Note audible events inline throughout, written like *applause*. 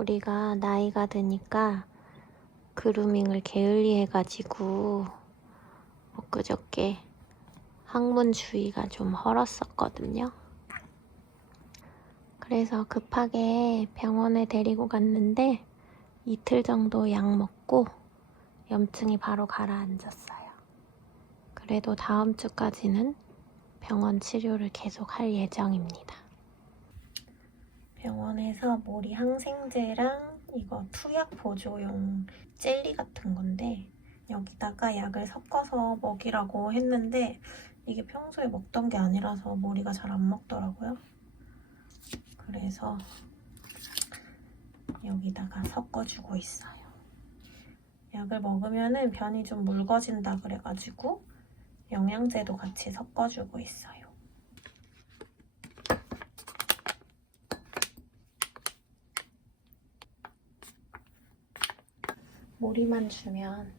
우리가 나이가 드니까 그루밍을 게을리 해가지고 엊그저께 항문 주위가 좀 헐었었거든요. 그래서 급하게 병원에 데리고 갔는데 이틀 정도 약 먹고 염증이 바로 가라앉았어요. 그래도 다음 주까지는 병원 치료를 계속 할 예정입니다. 병원에서 머리 항생제랑 이거 투약 보조용 젤리 같은 건데 여기다가 약을 섞어서 먹이라고 했는데 이게 평소에 먹던 게 아니라서 머리가 잘 안 먹더라고요. 그래서 여기다가 섞어주고 있어요. 약을 먹으면은 변이 좀 묽어진다 그래가지고 영양제도 같이 섞어주고 있어요. 머리만 주면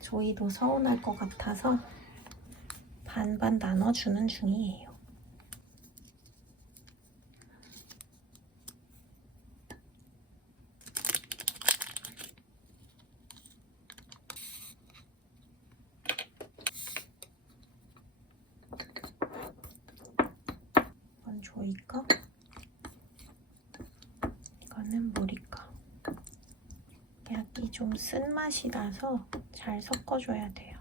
조이도 서운할 것 같아서 반반 나눠주는 중이에요. 이건 조이 거, 이거는 머리 거. 약이 좀 쓴맛이 나서 잘 섞어줘야 돼요.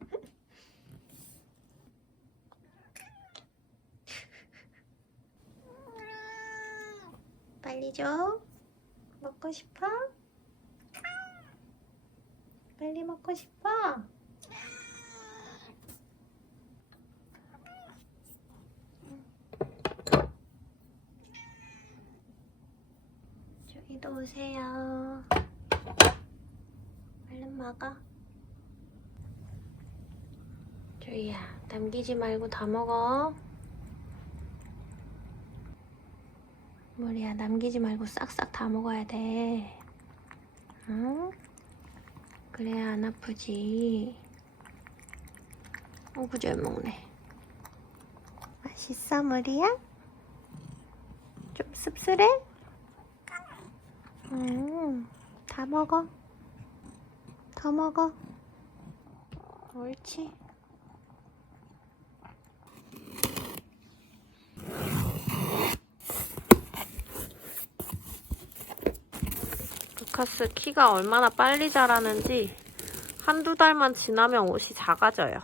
*laughs* 빨리 줘. 먹고 싶어? 빨리 먹고 싶어? 저기도 오세요. 얼른 먹어. 조이야, 남기지 말고 다 먹어. 머리야, 남기지 말고 싹싹 다 먹어야 돼. 응? 그래야 안 아프지. 어구, 잘 먹네. 맛있어, 머리야? 좀 씁쓸해? 음, 다 먹어. 더 먹어. 옳지. 루카스 키가 얼마나 빨리 자라는지 한두 달만 지나면 옷이 작아져요.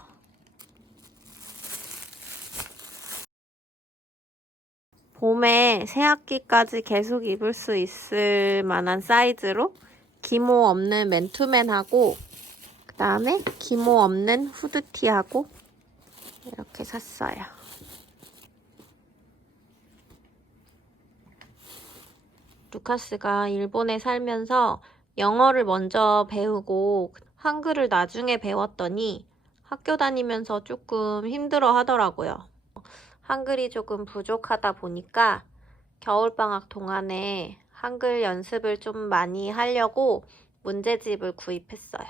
봄에 새학기까지 계속 입을 수 있을 만한 사이즈로 기모 없는 맨투맨하고 그 다음에 기모 없는 후드티하고 이렇게 샀어요. 루카스가 일본에 살면서 영어를 먼저 배우고 한글을 나중에 배웠더니 학교 다니면서 조금 힘들어 하더라고요. 한글이 조금 부족하다 보니까 겨울방학 동안에 한글 연습을 좀 많이 하려고 문제집을 구입했어요.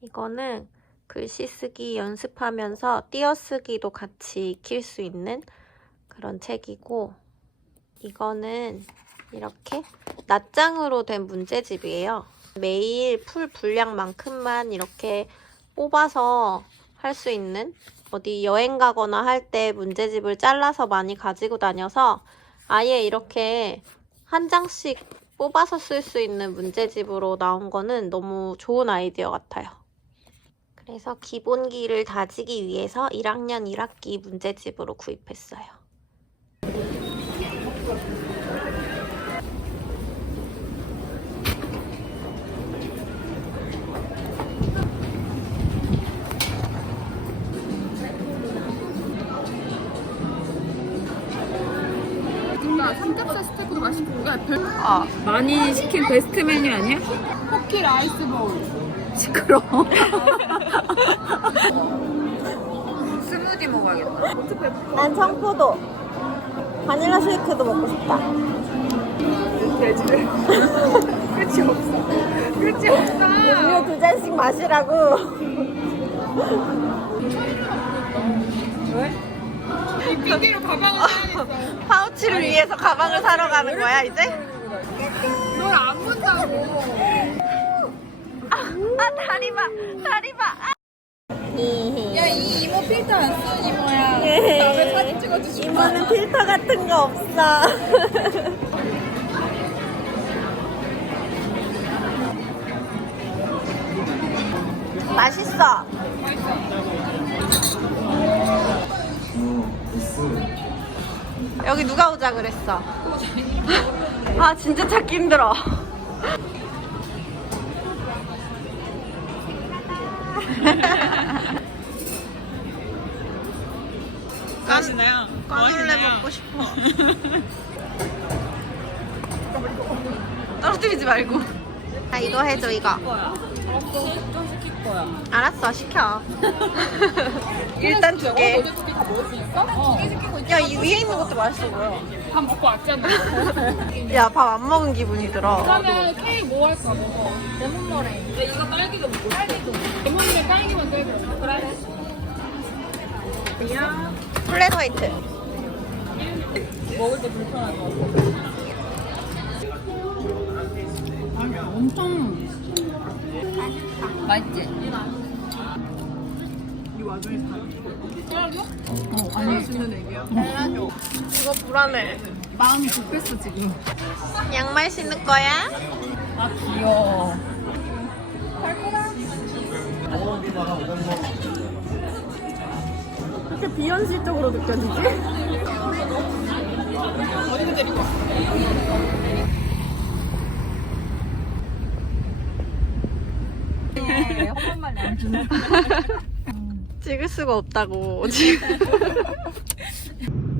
이거는 글씨 쓰기 연습하면서 띄어쓰기도 같이 익힐 수 있는 그런 책이고 이거는 이렇게 낱장으로 된 문제집이에요. 매일 풀 분량만큼만 이렇게 뽑아서 할 수 있는 어디 여행 가거나 할 때 문제집을 잘라서 많이 가지고 다녀서 아예 이렇게 한 장씩 뽑아서 쓸 수 있는 문제집으로 나온 거는 너무 좋은 아이디어 같아요. 그래서 기본기를 다지기 위해서 1학년 1학기 문제집으로 구입했어요. 삼겹살 스테이크도 맛있고 뭔가 별... 아, 많이 시킨 베스트 메뉴 아니야? 포키 라이스 볼 시끄러워. *laughs* 스무디 먹어야겠다. 난 청포도 바닐라 쉐이크도 먹고 싶다. 돼지를 *laughs* 끝이 없어 끝이 없어 음료 두 잔씩 마시라고. 이 핑계로 가방을 사야겠어. *laughs* 파우치를 위해서 가방을 사러 가는 거야 이제? 널안 본다고. 아 다리 봐 다리 봐 아. 야, 이 이모 필터 안 쓰는 이모야. *laughs* 예. 남의 사진 찍어주지 마. 이모는 필터 같은 거 없어 *laughs* 맛있어 여기 누가 오자 그랬어 아 진짜 찾기 힘들어 *laughs* 맛있나요? 까눌레 먹고 싶어. *laughs* 떨어뜨리지 말고. 아 이거 해줘 이거. 좀 시킬 거야. 알았어 시켜. *laughs* 일단 두 개. 어제 두개다 먹을 수 있어? 어. 두개 시키고 있어. 야이 위에 있는 것도 맛있어 보여. 밥 먹고 왔잖아. *laughs* 야밥 안 먹은 기분이 들어. 그러면 케이크 뭐 할까 먹어? 레몬 머랭. 야, 이거 딸기도 먹고. 딸기도. 레몬이랑 딸기만 떼고. 그래. 그냥 플랫 화이트. 먹을 때 불편할 것 같아. 아니, 엄청 맛있지? 이 와중에 다. 어, 아니. 맛있는 애기야. 이거 불안해. 마음이 급했어, 지금. 양말 신을 거야? 아, 귀여워. 이렇게 비현실적으로 느껴지지? 어디서 데리고 와? 한 번만 안 주네. *laughs* 찍을 수가 없다고 지금. *laughs*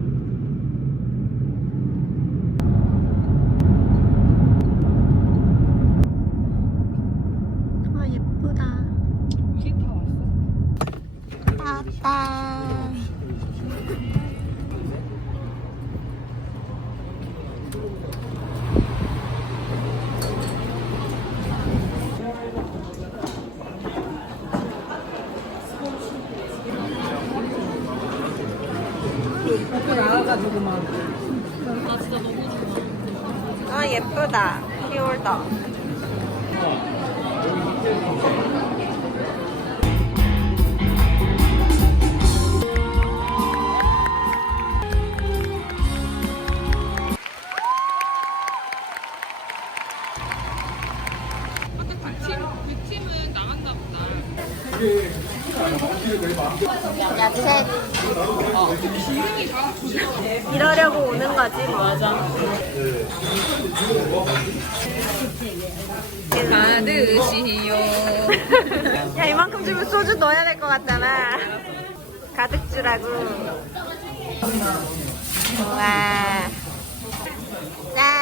팀은 나갔나 보다. 야채. 이러려고 오는 거지 뭐. 맞아. 받으시오. *laughs* 야 이만큼 주면 소주 넣어야 될 것 같잖아. 가득 주라고. 와. 짠.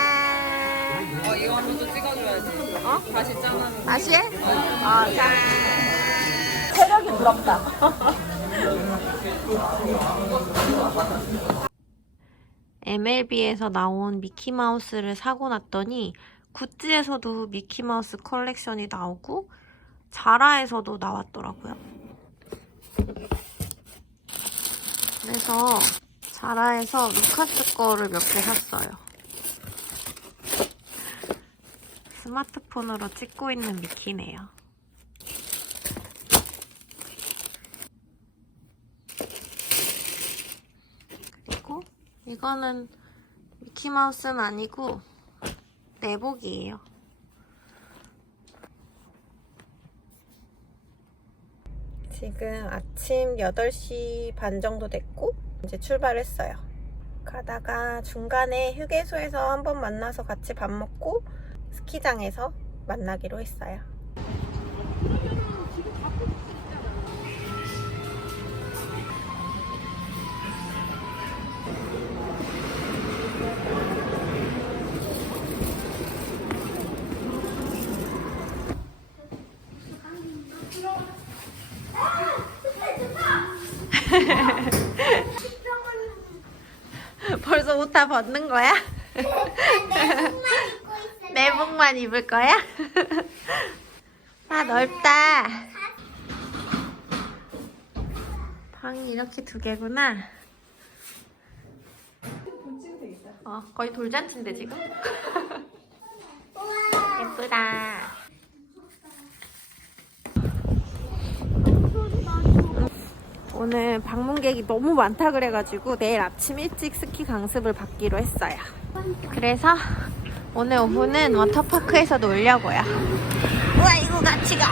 어, 이거 한 번 더 찍어줘야지. 어? 다시 짠하는 다시 해? 어, 짠. 체력이 부럽다. *laughs* MLB에서 나온 미키마우스를 사고 났더니 굿즈에서도 미키마우스 컬렉션이 나오고 자라에서도 나왔더라고요. 그래서 자라에서 루카스 거를 몇 개 샀어요. 스마트폰으로 찍고 있는 미키네요. 그리고 이거는 미키마우스는 아니고 내복이에요. 지금 아침 8시 반 정도 됐고 이제 출발했어요. 가다가 중간에 휴게소에서 한번 만나서 같이 밥 먹고 스키장에서 만나기로 했어요. *laughs* 벌써 옷 다 벗는 거야? 내복만 입을 거야? *laughs* 아 넓다. 방이 이렇게 두 개구나. 어, 거의 돌잔치인데 지금? *laughs* 예쁘다. 오늘 방문객이 너무 많다 그래가지고 내일 아침 일찍 스키 강습을 받기로 했어요. 그래서 오늘 오후는 워터파크에서 놀려고요. 우와 이거 같이 가.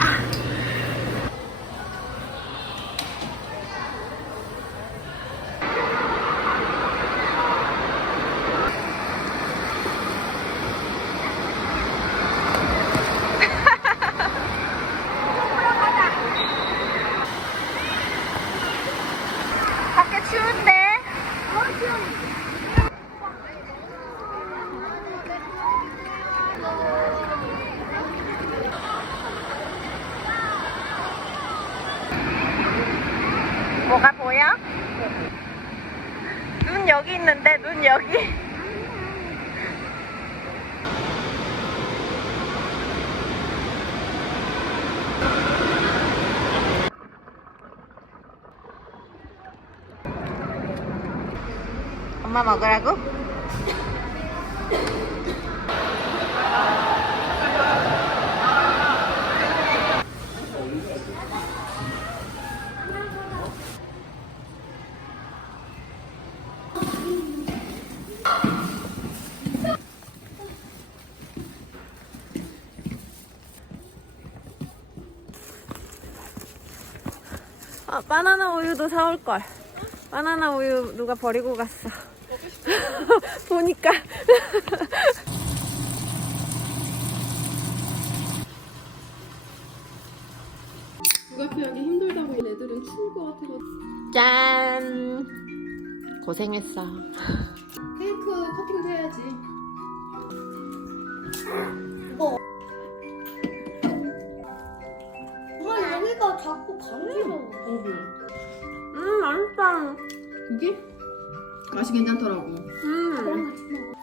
밖에 추운데? 뭐가 보여? 눈 여기 있는데 눈 여기. 엄마 먹으라고? 아, 바나나 우유도 사올 걸. 바나나 우유 누가 버리고 갔어. *laughs* 보니까. 불가피하기 힘들다고 애들은 추울 것 같아서 짠. 고생했어. 맛있다. 이게 맛이 괜찮더라고. 음. 같이 먹어.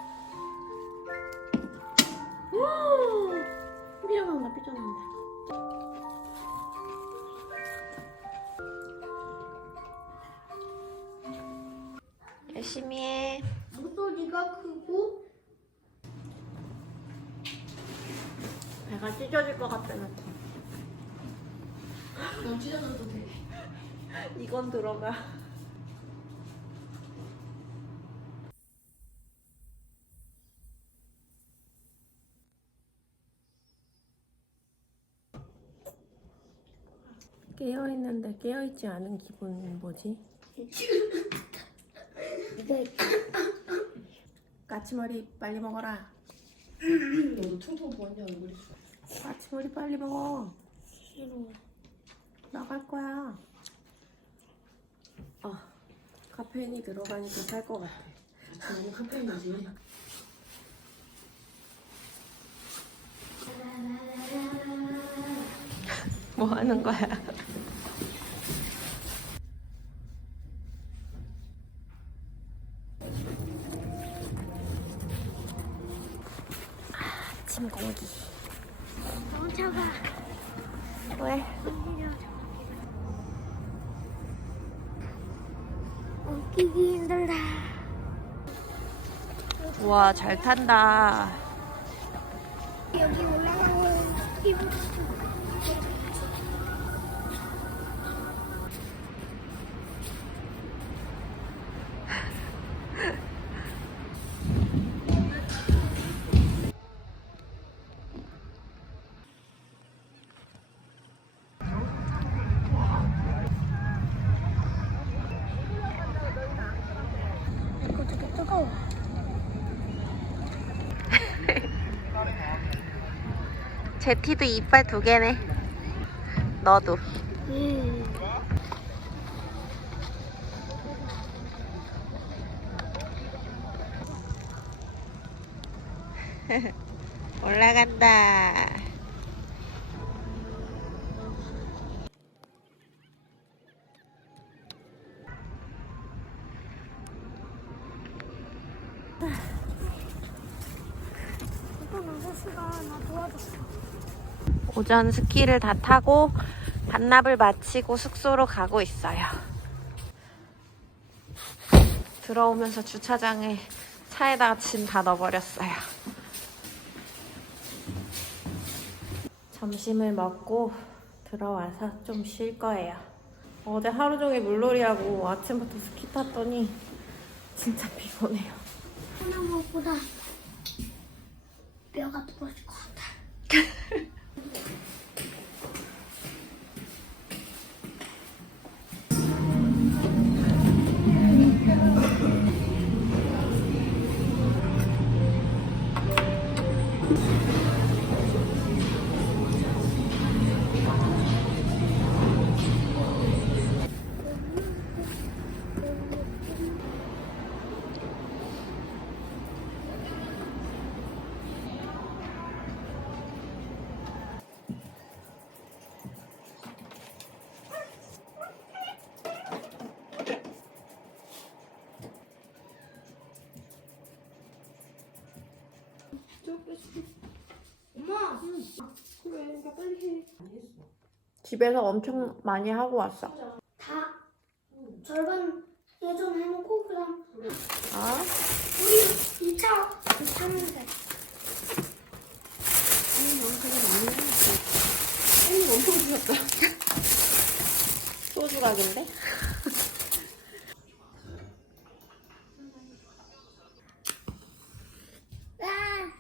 삐져나온다, 삐져나온다. 열심히 해. 목소리가 크고 배가 찢어질 것 같다는. 넌 찢어져도 돼. 이건 들어가. 깨어 있는데 깨어 있지 않은 기분은 뭐지? 까치머리 빨리 먹어라. 너도 퉁퉁 부었냐 얼굴이. 까치머리 빨리 먹어. 싫어. 나갈 거야. 아, 카페인이 들어가니까 살 것 같아. 카페인이지. *laughs* 뭐 하는 거야? 아침 공기. 너무 차가. 왜? 웃기기 힘들다. 우와, 잘 탄다. 여기 제티도 이빨 두 개네. 너도. 음. *laughs* 올라간다. 아저씨가 나 도와줬어. 오전 스키를 다 타고 반납을 마치고 숙소로 가고 있어요. 들어오면서 주차장에 차에다가 짐 다 넣어버렸어요. 점심을 먹고 들어와서 좀 쉴 거예요. 어제 하루 종일 물놀이하고 아침부터 스키 탔더니 진짜 피곤해요. 하나 먹보다 뼈가 부러질 것 같아. 엄마. 집에서 엄청 많이 하고 왔어. 다 절반 예전 해놓고 그다음 아? 우리 2차 2차는 돼. 소주 각인데? 아.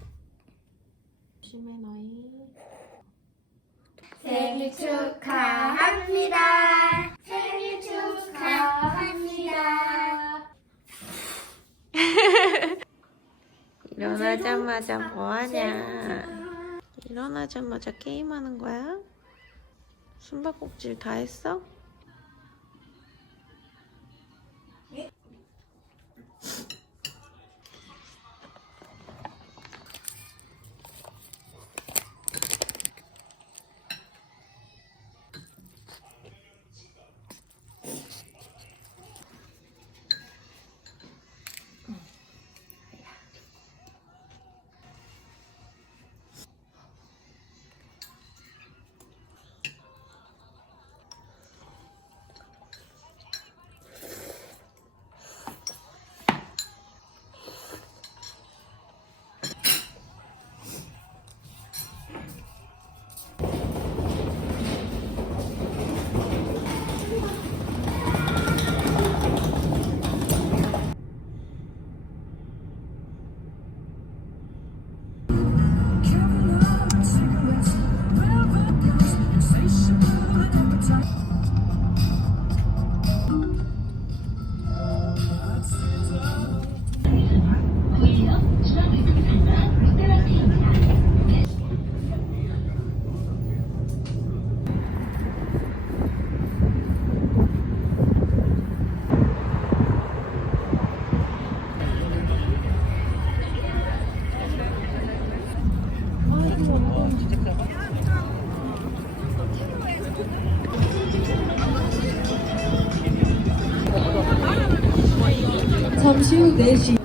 심해 너희. 생일 축하합니다. 생일 축하합니다. *laughs* 일어나자마자 뭐하냐? 일어나자마자 게임하는 거야? 숨바꼭질 다 했어? 잠시 후4